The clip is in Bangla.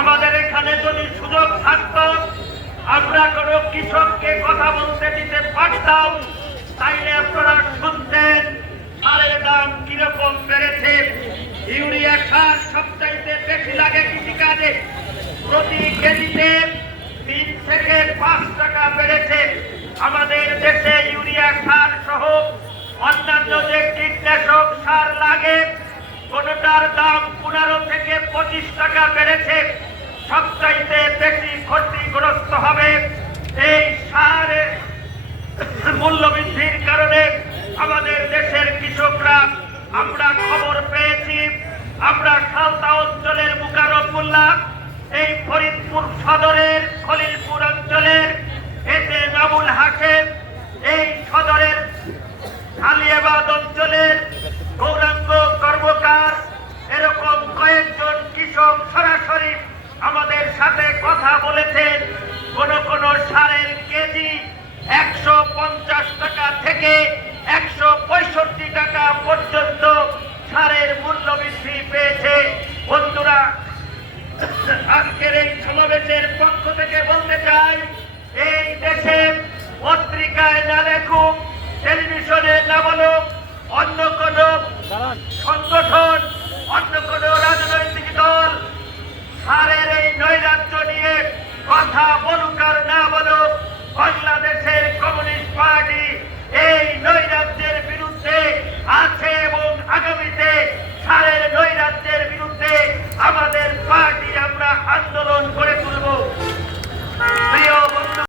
আমাদের এখানে যদি সুযোগ থাকতো, আমরা কোনো কৃষককে কথা বলতে দিতে পারতাম। তাইলে আপনারা শুনতেন সারের দাম কীরকম বেড়েছে। ইউরিয়া সার সবচাইতে বেশি লাগে কৃষিকাজে। প্রতি কেজিতে তিন থেকে পাঁচ টাকা বেড়েছে। আমাদের দেশে ইউরিয়া সার সহ অন্যান্য যে কীটনাশক সার লাগে, কোনটার দাম টাকা বেড়েছে সবচাইতে বেশি ক্ষতিগ্রস্ত হবে এই সারের মূল্যবৃদ্ধির কারণে আমাদের দেশের কৃষকরা সাথে কথা বলেছেন, কোন কোন সারের কেজি একশো পঞ্চাশ টাকা থেকে একশো পঁয়ষট্টি টাকা পর্যন্ত সারের মূল্য বৃদ্ধি পেয়েছে। বন্ধুরা, আজকের এই সমাবেশের পক্ষ থেকে বলতে চাই, এই দেশে পত্রিকায় না দেখুক, টেলিভিশনে না বলুক আন্দোলন করে তুলব।